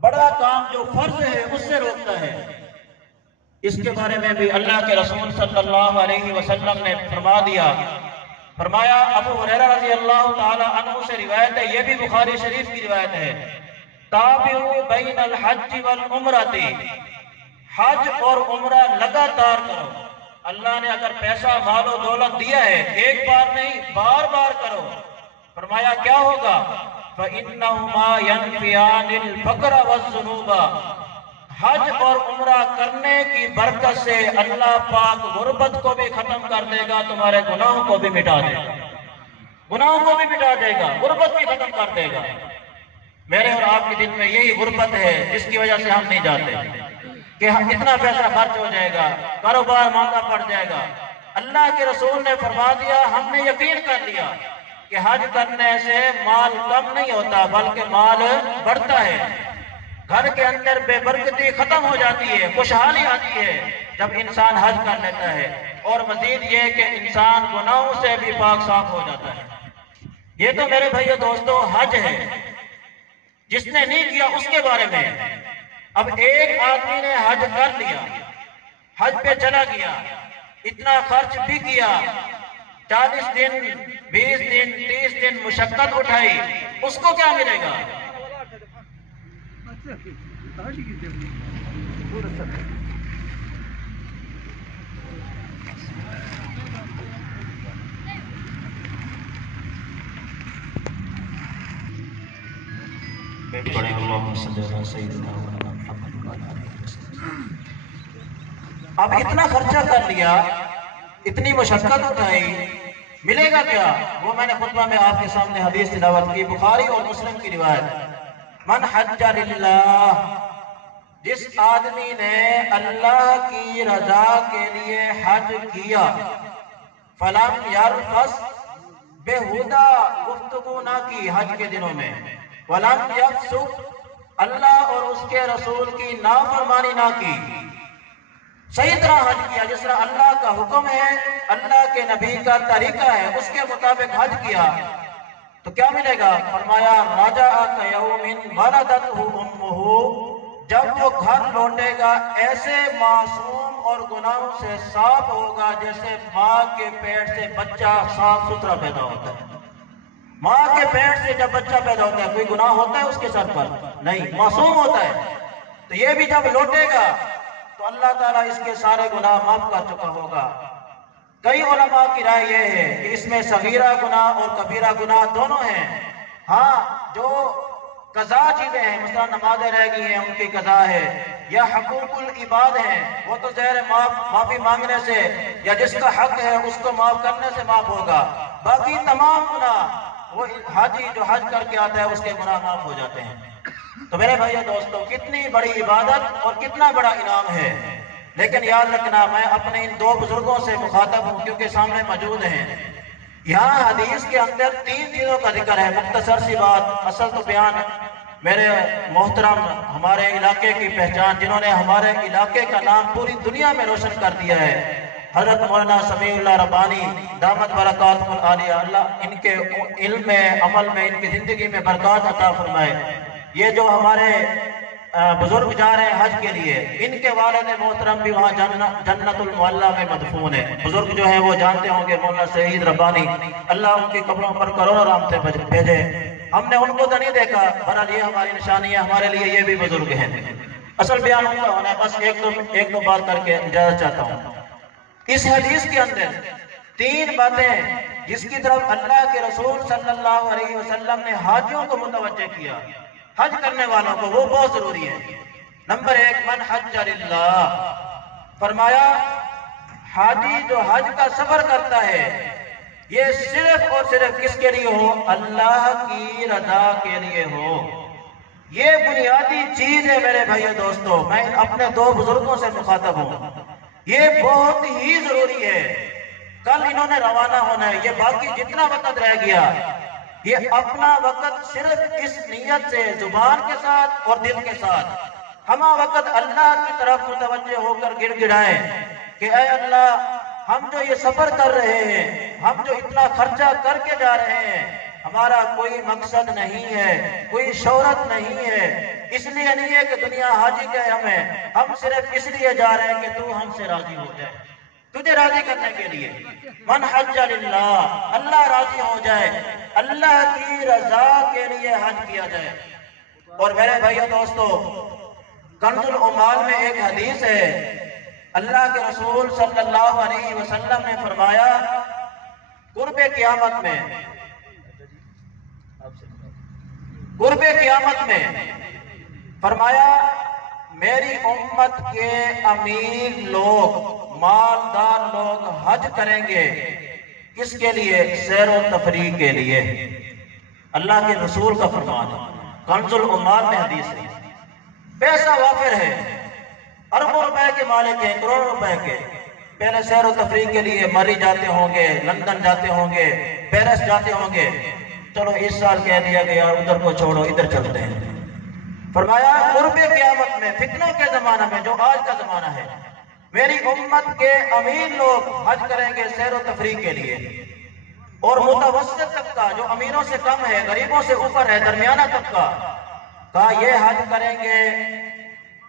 بڑا کام جو فرض ہے اس سے روکتا ہے۔ اس کے بارے میں بھی اللہ کے رسول صلی اللہ علیہ وسلم نے فرما دیا، فرمایا، ابو ہریرہ رضی اللہ تعالی عنہ سے روایت ہے، یہ بھی بخاری شریف کی روایت ہے، تابعوا بین الحج والعمرۃ، حج اور عمرہ لگاتار کرو۔ اللہ نے اگر پیسہ مال و دولت دیا ہے، ایک بار نہیں بار بار کرو۔ فرمایا کیا ہوگا؟ فَإِنَّهُمَا يَنْفِيَانِ الْفَقْرَ وَالذُّنُوبَ، حج اور عمرہ کرنے کی برکت سے اللہ پاک غربت کو بھی ختم کر دے گا، تمہارے گناہوں کو بھی مٹا دے گا، گناہوں کو بھی مٹا دے گا، غربت بھی ختم کر دے گا۔ میرے اور آپ کے دل میں یہی غربت ہے جس کی وجہ سے ہم نہیں جاتے کہ اتنا پیسہ خرچ ہو جائے گا، کاروبار مہنگا پڑ جائے گا۔ اللہ کے رسول نے فرما دیا، ہم نے یقین کر لیا کہ حج کرنے سے مال کم نہیں ہوتا بلکہ مال بڑھتا ہے، گھر کے اندر بے برکتی ختم ہو جاتی ہے، خوشحالی آتی ہے جب انسان حج کر لیتا ہے، اور مزید یہ کہ انسان گناہوں سے بھی پاک صاف ہو جاتا ہے۔ یہ تو میرے بھائیو دوستو حج ہے، جس نے نہیں کیا اس کے بارے میں۔ اب ایک آدمی نے حج کر لیا، حج پہ چلا گیا، اتنا خرچ بھی کیا، 40 دن 20 دن 30 دن مشقت اٹھائی، اس کو کیا ملے گا؟ اب اتنا خرچہ کر لیا، اتنی مشقت اٹھائی، ملے گا کیا؟ وہ میں نے خطبہ میں آپ کے سامنے حدیث تلاوت کی، بخاری اور مسلم کی روایت، من حج للہ، جس آدمی نے اللہ کی رضا کے لیے حج کیا، فلم یرفث، بےہودہ گفتگو نہ کی حج کے دنوں میں، ولم یفسق، اللہ اور اس کے رسول کی نافرمانی نہ کی، صحیح طرح حج کیا، جس طرح اللہ کا حکم ہے، اللہ کے نبی کا طریقہ ہے، اس کے مطابق حج کیا، تو کیا ملے گا؟ فرمایا رجع کیوم ولدتہ امہ، جب وہ گھر لوٹے گا ایسے معصوم اور گناہوں سے صاف ہوگا جیسے ماں کے پیٹ سے بچہ صاف ستھرا پیدا ہوتا ہے۔ ماں کے پیٹ سے جب بچہ پیدا ہوتا ہے کوئی گناہ ہوتا ہے اس کے سر پر؟ نہیں، معصوم ہوتا ہے۔ تو یہ بھی جب لوٹے گا تو اللہ تعالیٰ اس کے سارے گناہ معاف کر چکا ہوگا۔ کئی علماء کی رائے یہ ہے کہ اس میں صغیرہ گناہ اور کبیرہ گناہ دونوں ہیں۔ ہاں، جو قضا چیزیں ہیں، مثلا نمازیں رہ گئی ہیں ان کی قضا ہے، یا حقوق العباد ہیں، وہ تو ظاہر معافی مانگنے سے یا جس کا حق ہے اس کو معاف کرنے سے معاف ہوگا۔ باقی تمام گناہ وہ حاجی جو حج کر کے آتا ہے اس کے گناہ معاف ہو جاتے ہیں۔ تو میرے بھائیو دوستو، کتنی بڑی عبادت اور کتنا بڑا انعام ہے۔ لیکن یاد رکھنا، میں اپنے ان دو بزرگوں سے مخاطب ہوں کیونکہ سامنے موجود ہیں۔ یہاں حدیث کے اندر 3 چیزوں کا ذکر ہے، مختصر سی بات، اصل تو بیان میرے محترم ہمارے علاقے کی پہچان، جنہوں نے ہمارے علاقے کا نام پوری دنیا میں روشن کر دیا ہے، حضرت مولانا سمیع اللہ ربانی دامت برکاتہ العالیہ، اللہ ان کے علم میں، عمل میں، ان کی زندگی میں برکات عطا فرمائے۔ یہ جو ہمارے بزرگ جا رہے ہیں حج کے لیے، ان کے والد محترم بھی وہاں جنت المعلیٰ میں مدفون ہیں۔ بزرگ جو ہیں وہ جانتے ہوں گے، مولانا سعید ربانی، اللہ ان کی قبروں پر کروڑوں رحمتیں بھیجے۔ ہم نے ان کو تو نہیں دیکھا، بہرحال یہ ہماری نشانی ہے، ہمارے لیے یہ بھی بزرگ ہیں۔ اصل بیان ان کا ہونا ہے، بس ایک دو بات کر کے اجازت چاہتا ہوں۔ اس حدیث کے اندر 3 باتیں جس کی طرف اللہ کے رسول صلی اللہ علیہ وسلم نے حاجیوں کو متوجہ کیا، حج کرنے والوں کو، وہ بہت ضروری ہے۔ نمبر 1، من حج للہ، فرمایا حاجی جو حج کا سفر کرتا ہے یہ صرف اور صرف کس کے لیے ہو؟ اللہ کی رضا کے لیے ہو۔ یہ بنیادی چیز ہے میرے بھائیو دوستو، میں اپنے 2 بزرگوں سے مخاطب ہوں، یہ بہت ہی ضروری ہے۔ کل انہوں نے روانہ ہونا ہے، یہ باقی جتنا وقت رہ گیا یہ اپنا وقت صرف اس نیت سے، زبان کے ساتھ اور دل کے ساتھ ہمہ وقت اللہ کی طرف متوجہ ہو کر گڑ گڑائیں کہ اے اللہ، ہم جو یہ سفر کر رہے ہیں، ہم جو اتنا خرچہ کر کے جا رہے ہیں، ہمارا کوئی مقصد نہیں ہے، کوئی شہرت نہیں ہے، اس لیے نہیں ہے کہ دنیا حاجی کہے ہمیں، ہم صرف اس لیے جا رہے ہیں کہ تو ہم سے راضی ہو جائے، تجھے راضی کرنے کے لیے۔ من حج للہ، اللہ راضی ہو جائے، اللہ کی رضا کے لیے حج کیا جائے۔ اور میرے بھائیو دوستو، کنز العمال میں ایک حدیث ہے، اللہ کے رسول صلی اللہ علیہ وسلم نے فرمایا قرب قیامت میں فرمایا میری امت کے امیر لوگ، مالدار لوگ حج کریں گے، کس کے لیے؟ سیر و تفریح کے لیے۔ اللہ کے رسول کا فرمان ہے، کنز العمال میں حدیث ہے۔ پیسہ وافر ہے، اربوں روپے کے مالک ہیں، کروڑوں روپے کے، پہلے سیر و تفریح کے لیے مری جاتے ہوں گے، لندن جاتے ہوں گے، پیرس جاتے ہوں گے، چلو اس سال کہہ دیا گیا ادھر کو چھوڑو ادھر چلتے ہیں۔ فرمایا قرب قیامت میں، فتنوں کے زمانہ میں جو آج کا زمانہ ہے، میری امت کے امیر لوگ حج کریں گے سیر و تفریح کے لیے، اور متوسط طبقہ جو امیروں سے کم ہے، غریبوں سے اوپر ہے، درمیانہ طبقہ کا یہ حج کریں گے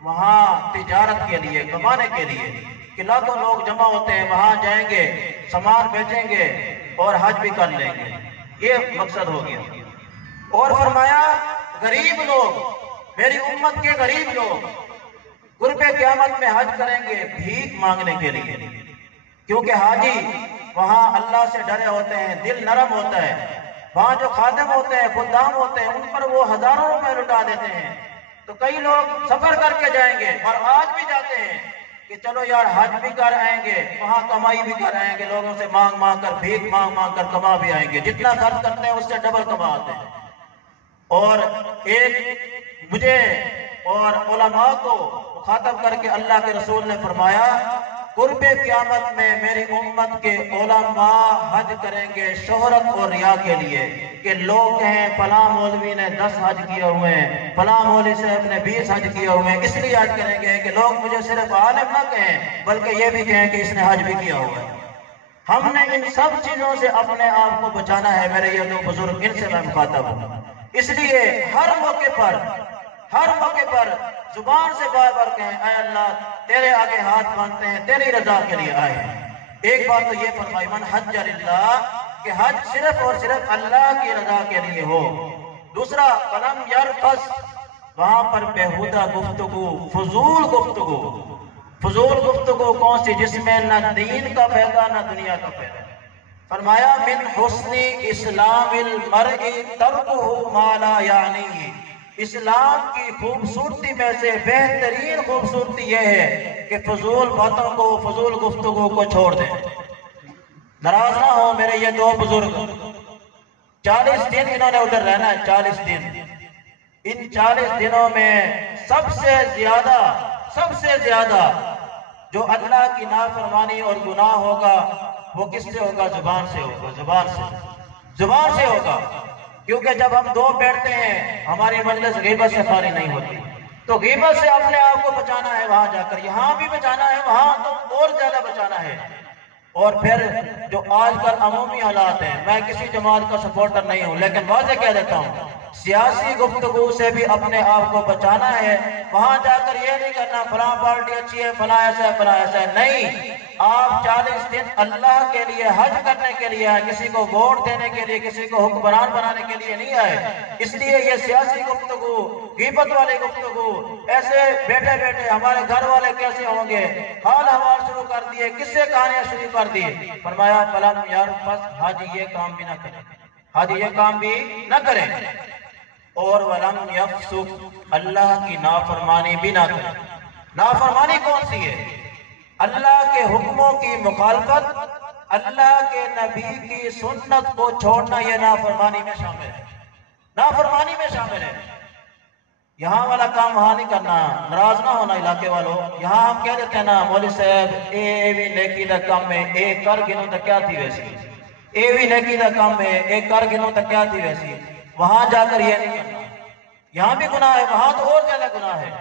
وہاں تجارت کے لیے، کمانے کے لیے، کہ لاکھوں لوگ جمع ہوتے ہیں، وہاں جائیں گے، سامان بیچیں گے اور حج بھی کر لیں گے، یہ مقصد ہو گیا۔ اور فرمایا غریب لوگ، میری امت کے غریب لوگ قرب قیامت میں حج کریں گے بھیک مانگنے کے لیے، کیونکہ حاجی وہاں اللہ سے ڈرے ہوتے ہیں، دل نرم ہوتا ہے، وہاں جو خادم ہوتے ہیں، خدام ہوتے ہیں، ان پر وہ ہزاروں روپے لٹا دیتے ہیں۔ تو کئی لوگ سفر کر کے جائیں گے، اور آج بھی جاتے ہیں کہ چلو یار حج بھی کر آئیں گے، وہاں کمائی بھی کر آئیں گے، لوگوں سے مانگ مانگ کر، بھیک مانگ مانگ کر کما بھی آئیں گے، جتنا خرچ کرتے ہیں اس سے ڈبل کما آتے ہیں۔ اور ایک مجھے اور علماء کو مخاطب کر کے اللہ کے رسول نے فرمایا قرب قیامت میں میری امت کے علماء حج کریں گے شہرت اور ریا کے لیے، کہ لوگ کہیں فلاں مولوی نے 10 حج کیے ہوئے ہیں، فلاں مولوی صاحب نے 20 حج کیے ہوئے ہیں، اس لیے حج کریں گے کہ لوگ مجھے صرف عالم نہ کہیں بلکہ یہ بھی کہیں کہ اس نے حج بھی کیا ہوا ہے۔ ہم نے ان سب چیزوں سے اپنے آپ کو بچانا ہے، میرے یہ دو بزرگ، ان سے میں مخاطب ہوں۔ اس لیے ہر موقع پر زبان سے بار بار کہیں اے اللہ تیرے آگے ہاتھ باندھتے ہیں، تیری رضا کے لیے آئے ہیں۔ ایک بات تو یہ فرمائی من حج للہ، کہ حج صرف اور صرف اللہ کی رضا کے لیے ہو۔ دوسرا فلم یرفث، وہاں پر بیہودہ گفتگو، فضول گفتگو کون سی؟ جس میں نہ دین کا فائدہ نہ دنیا کا فائدہ۔ فرمایا من حسن اسلام المرء ترکہ ما لا یعنیہ، اسلام کی خوبصورتی میں سے بہترین خوبصورتی یہ ہے کہ فضول باتوں کو، فضول گفتگو کو چھوڑ دیں۔ ناراض نہ ہو میرے یہ دو بزرگ، 40 دن انہوں نے ادھر رہنا ہے، 40 دن۔ ان 40 دنوں میں سب سے زیادہ جو اللہ کی نافرمانی اور گناہ ہوگا وہ کس سے ہوگا؟ زبان سے ہوگا، زبان سے ہوگا۔ کیونکہ جب ہم دو بیٹھتے ہیں ہماری مجلس غیبت سے خالی نہیں ہوتی، تو غیبت سے اپنے آپ کو بچانا ہے، وہاں جا کر یہاں بھی بچانا ہے، وہاں تو اور زیادہ بچانا ہے۔ اور پھر جو آج کل عمومی حالات ہیں، میں کسی جماعت کا سپورٹر نہیں ہوں لیکن واضح کہہ دیتا ہوں، سیاسی گفتگو سے بھی اپنے آپ کو بچانا ہے۔ وہاں جا کر یہ نہیں کرنا فلاں پارٹی اچھی ہے، فلاں ایسا ہے، فلاں ایسا ہے، نہیں۔ آپ 40 دن اللہ کے لیے حج کرنے کے لیے آئے، کسی کو ووٹ دینے کے لیے، کسی کو حکمران بنانے کے لیے نہیں آئے۔ اس لیے یہ سیاسی گفتگو، غیبت والی گفتگو، ایسے بیٹھے بیٹھے ہمارے گھر والے کیسے ہوں گے، حال حوال شروع کر دیے، کس سے کہانیاں شروع کر دی۔ فرمایا فلم یرفث، حج یہ کام بھی نہ کریں، حج یہ کام بھی نہ کریں، اور ولم یفسق، اللہ کی نافرمانی بھی نہ کریں۔ نافرمانی کون سی ہے؟ اللہ کے حکموں کی مخالفت، اللہ کے نبی کی سنت کو چھوڑنا، یہ نافرمانی میں شامل ہے، نافرمانی میں شامل ہے۔ یہاں والا کام وہاں نہیں کرنا، ناراض نہ ہونا علاقے والوں۔ یہاں ہم کہہ دیتے ہیں نا مولوی صاحب اے بھی نیکی دا کام ہے، اے کر گنوں تک کیا تھی ویسی، اے بھی نیکی دا کام ہے، اے کر گنوں تک کیا تھی ویسی۔ وہاں جا کر یہ نہیں کرنا، یہاں بھی گناہ ہے، وہاں تو اور زیادہ گناہ ہے۔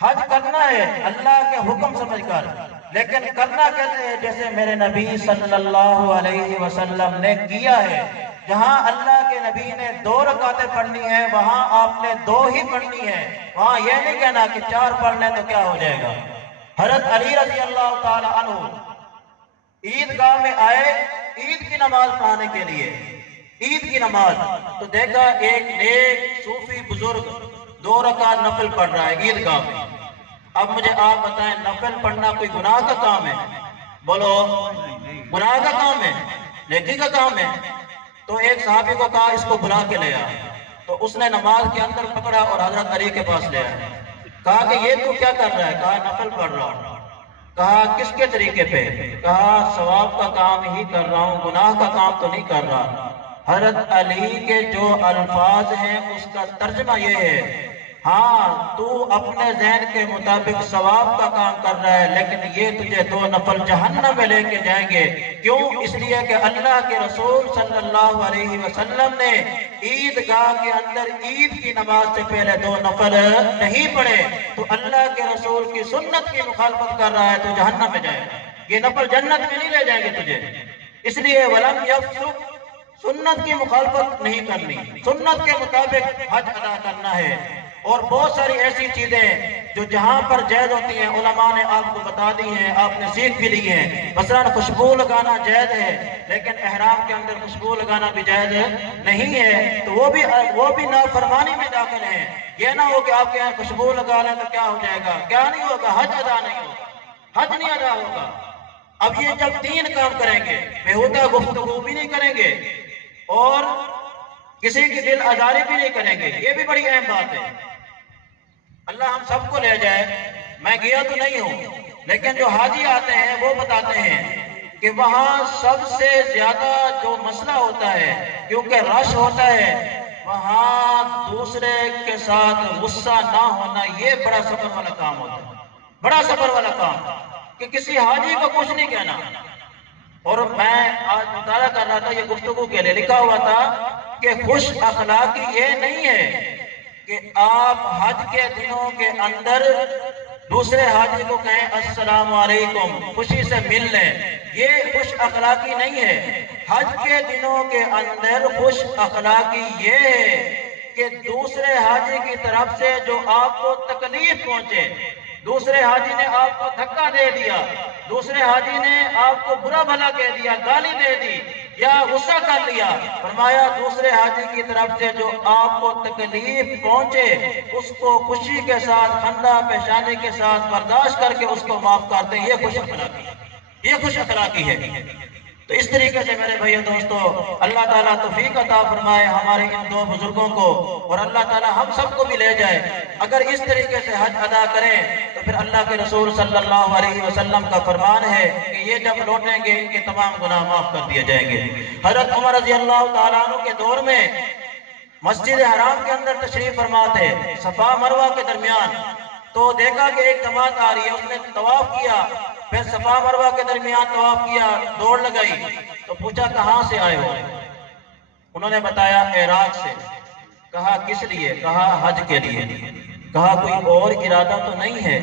حج کرنا ہے اللہ کے حکم سمجھ کر، لیکن کرنا کیسے ہے؟ جیسے میرے نبی صلی اللہ علیہ وسلم نے کیا ہے، جہاں اللہ کے نبی نے 2 رکعتیں پڑھنی ہیں وہاں آپ نے 2 ہی پڑھنی ہے، وہاں یہ نہیں کہنا کہ 4 پڑھ لیں تو کیا ہو جائے گا۔ حضرت علی رضی اللہ تعالی عنہ عیدگاہ میں آئے عید کی نماز پڑھانے کے لیے، عید کی نماز، تو دیکھا ایک نیک صوفی بزرگ 2 رکعت نفل پڑھ رہا ہے عیدگاہ میں۔ اب مجھے آپ بتائیں نفل پڑھنا کوئی گناہ کا کام ہے؟ بولو گناہ کا کام ہے؟ نیکی کا کام ہے؟ تو ایک صحابی کو کہا اس کو بلا کے لے آ، تو اس نے نماز کے اندر پکڑا اور حضرت علی کے پاس لے آیا، کہا کہ یہ تو کیا کر رہا ہے؟ کہا نفل پڑھ رہا ہوں۔ کہا کس کے طریقے پہ؟ کہا ثواب کا کام ہی کر رہا ہوں، گناہ کا کام تو نہیں کر رہا۔ حضرت علی کے جو الفاظ ہیں اس کا ترجمہ یہ ہے، ہاں تو اپنے ذہن کے مطابق ثواب کا کام کر رہا ہے لیکن یہ تجھے 2 نفل جہنم میں لے کے جائیں گے۔ کیوں؟ اس لیے کہ اللہ کے رسول صلی اللہ علیہ وسلم نے عیدگاہ کے اندر عید کی نماز سے پہلے 2 نفل نہیں پڑھے، تو اللہ کے رسول کی سنت کی مخالفت کر رہا ہے تو جہنم میں جائے گا، یہ نفل جنت میں نہیں لے جائیں گے تجھے۔ اس لیے ولم یفسق، سنت کی مخالفت نہیں کرنی، سنت کے مطابق حج ادا کرنا ہے۔ اور بہت ساری ایسی چیزیں جو جہاں پر جائز ہوتی ہیں علماء نے آپ کو بتا دی ہیں، آپ نے سیکھ بھی لی ہیں۔ مثلا خوشبو لگانا جائز ہے لیکن احرام کے اندر خوشبو لگانا بھی جائز نہیں ہے، تو وہ بھی نافرمانی میں داخل ہیں۔ یہ نہ ہو کہ آپ کے یہاں خوشبو لگا لیں تو کیا ہو جائے گا؟ کیا نہیں ہوگا؟ حج ادا نہیں ہوگا، حج نہیں ادا ہوگا۔ اب یہ جب 3 کام کریں گے، بےہودہ گفتگو بھی نہیں کریں گے اور کسی کی دل آزاری بھی نہیں کریں گے، یہ بھی بڑی اہم بات ہے۔ اللہ ہم سب کو لے جائے، میں گیا تو نہیں ہوں لیکن جو حاجی آتے ہیں وہ بتاتے ہیں کہ وہاں سب سے زیادہ جو مسئلہ ہوتا ہے، کیونکہ رش ہوتا ہے، وہاں دوسرے کے ساتھ غصہ نہ ہونا یہ بڑا صبر والا کام ہوتا ہے، بڑا صبر والا کام، کہ کسی حاجی کو کچھ نہیں کہنا۔ اور میں آج مطالعہ کر رہا تھا، یہ گفتگو کے لیے لکھا ہوا تھا کہ خوش اخلاقی یہ نہیں ہے کہ آپ حج کے دنوں کے اندر دوسرے حاجی کو کہیں السلام علیکم، خوشی سے مل لیں، یہ خوش اخلاقی نہیں ہے۔ حج کے دنوں کے اندر خوش اخلاقی یہ ہے کہ دوسرے حاجی کی طرف سے جو آپ کو تکلیف پہنچے، دوسرے حاجی نے آپ کو دھکا دے دیا، دوسرے حاجی نے آپ کو برا بھلا کہہ دیا، گالی دے دی یا غصہ کر لیا، فرمایا دوسرے حاجی کی طرف سے جو آپ کو تکلیف پہنچے اس کو خوشی کے ساتھ، خندہ پیشانی کے ساتھ برداشت کر کے اس کو معاف کر دیں، یہ خوش اخلاقی ہے، یہ خوش اخلاقی ہے۔ تو اس طریقے سے میرے بھائیو دوستو، اللہ تعالیٰ توفیق عطا فرمائے ہمارے ان 2 بزرگوں کو، اور اللہ تعالیٰ ہم سب کو بھی لے جائے۔ اگر اس طریقے سے حج ادا کریں تو پھر اللہ کے رسول صلی اللہ علیہ وسلم کا فرمان ہے کہ یہ جب لوٹیں گے ان کے تمام گناہ معاف کر دیے جائیں گے۔ حضرت عمر رضی اللہ تعالیٰ عنہ کے دور میں مسجد حرام کے اندر تشریف فرما تھے، صفا مروہ کے درمیان، تو دیکھا کہ ایک جماعت آ رہی ہے، اس نے طواف کیا، پھر صفا مروہ کے درمیان طواف کیا، دوڑ لگائی، تو پوچھا کہاں سے آئے ہو؟ انہوں نے بتایا عراق سے۔ کہا کس لیے؟ کہا حج کے لیے۔ کہا کوئی اور ارادہ تو نہیں ہے؟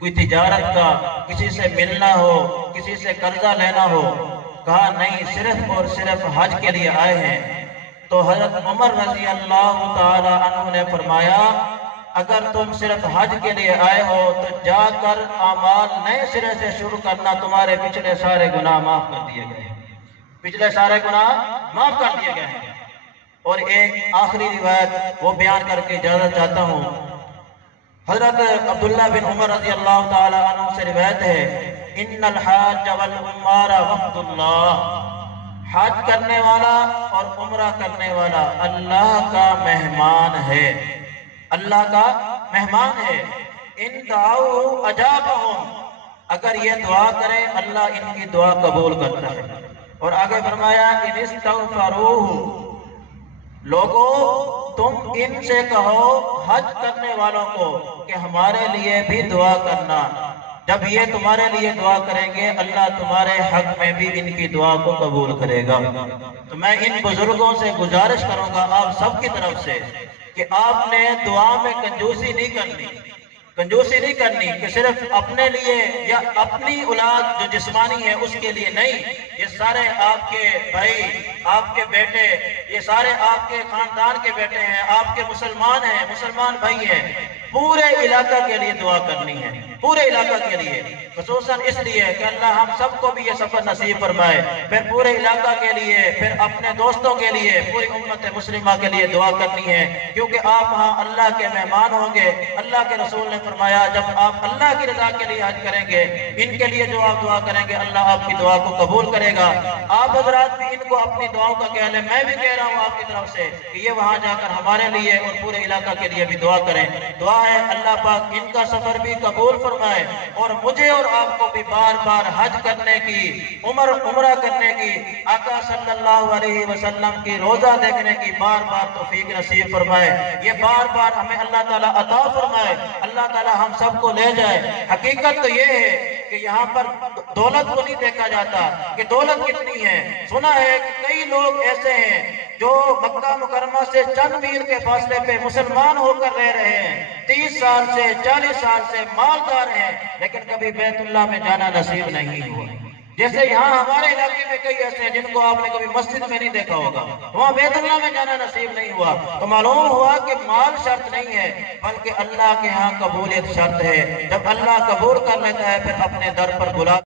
کوئی تجارت کا، کسی سے ملنا ہو، کسی سے قرضہ لینا ہو؟ کہا نہیں، صرف اور صرف حج کے لیے آئے ہیں۔ تو حضرت عمر رضی اللہ تعالی عنہ نے فرمایا اگر تم صرف حج کے لیے آئے ہو تو جا کر اعمال نئے سرے سے شروع کرنا، تمہارے پچھلے سارے گناہ معاف کر دیے گئے ہیں، پچھلے سارے گناہ معاف کر دیے گئے ہیں۔ اور ایک آخری روایت وہ بیان کر کے اجازت چاہتا ہوں۔ حضرت عبداللہ بن عمر رضی اللہ تعالی عنہ سے روایت ہے، ان الحاج والعمار وفد اللہ، حج کرنے والا اور عمرہ کرنے والا اللہ کا مہمان ہے، اللہ کا مہمان ہے۔ ان دعوا اجابہم، اگر یہ دعا کرے اللہ ان کی دعا قبول کرتا ہے۔ اور آگے فرمایا ان استغفروہ، لوگو تم ان سے کہو حج کرنے والوں کو کہ ہمارے لیے بھی دعا کرنا، جب یہ تمہارے لیے دعا کریں گے اللہ تمہارے حق میں بھی ان کی دعا کو قبول کرے گا۔ تو میں ان بزرگوں سے گزارش کروں گا آپ سب کی طرف سے کہ آپ نے دعا میں کنجوسی نہیں کرنی، کنجوسی نہیں کرنی کہ صرف اپنے لیے یا اپنی اولاد جو جسمانی ہے اس کے لیے نہیں، یہ سارے آپ کے بھائی، آپ کے بیٹے، یہ سارے آپ کے خاندان کے بیٹے ہیں، آپ کے مسلمان ہیں، مسلمان بھائی ہیں، پورے علاقہ کے لیے دعا کرنی ہے، پورے علاقہ کے لیے، خصوصاً اس لیے کہ اللہ ہم سب کو بھی یہ سفر نصیب فرمائے، پھر پورے علاقہ کے لیے، پھر اپنے دوستوں کے لیے، پوری امت مسلمہ کے لیے دعا کرنی ہے، کیونکہ آپ وہاں اللہ کے مہمان ہوں گے۔ اللہ کے رسول نے فرمایا جب آپ اللہ کی رضا کے لیے حج کریں گے، ان کے لیے جو آپ دعا کریں گے اللہ آپ کی دعا کو قبول کرے گا۔ آپ حضرات بھی ان کو اپنی دعاؤں کا کہہ لیں، میں بھی کہہ رہا ہوں آپ کی طرف سے کہ یہ وہاں جا کر ہمارے لیے اور پورے علاقہ کے لیے بھی دعا کریں۔ دعا ہے اللہ پاک ان کا سفر بھی قبول فرمائے اور مجھے اور آپ کو بھی بار بار حج کرنے کی، عمرہ کرنے کی، آقا صلی اللہ علیہ وسلم کی روزہ دیکھنے کی بار بار توفیق نصیب فرمائے، یہ بار بار ہمیں اللہ تعالیٰ عطا فرمائے، اللہ تعالیٰ ہم سب کو لے جائے۔ حقیقت تو یہ ہے کہ یہاں پر دولت کو نہیں دیکھا جاتا کہ دولت کتنی ہے، سنا ہے کہ کئی لوگ ایسے ہیں جو مکہ مکرمہ سے چند میل کے فاصلے پہ مسلمان ہو کر رہ رہے ہیں، 30 سال سے 40 سال سے مالدار ہیں، لیکن کبھی بیت اللہ میں جانا نصیب نہیں ہوا۔ جیسے یہاں ہمارے علاقے میں کئی ایسے ہیں جن کو آپ نے کبھی مسجد میں نہیں دیکھا ہوگا، وہاں بیت اللہ میں جانا نصیب نہیں ہوا، تو معلوم ہوا کہ مال شرط نہیں ہے بلکہ اللہ کے ہاں قبولیت شرط ہے۔ جب اللہ قبول کر لیتا ہے پھر اپنے در پر بلا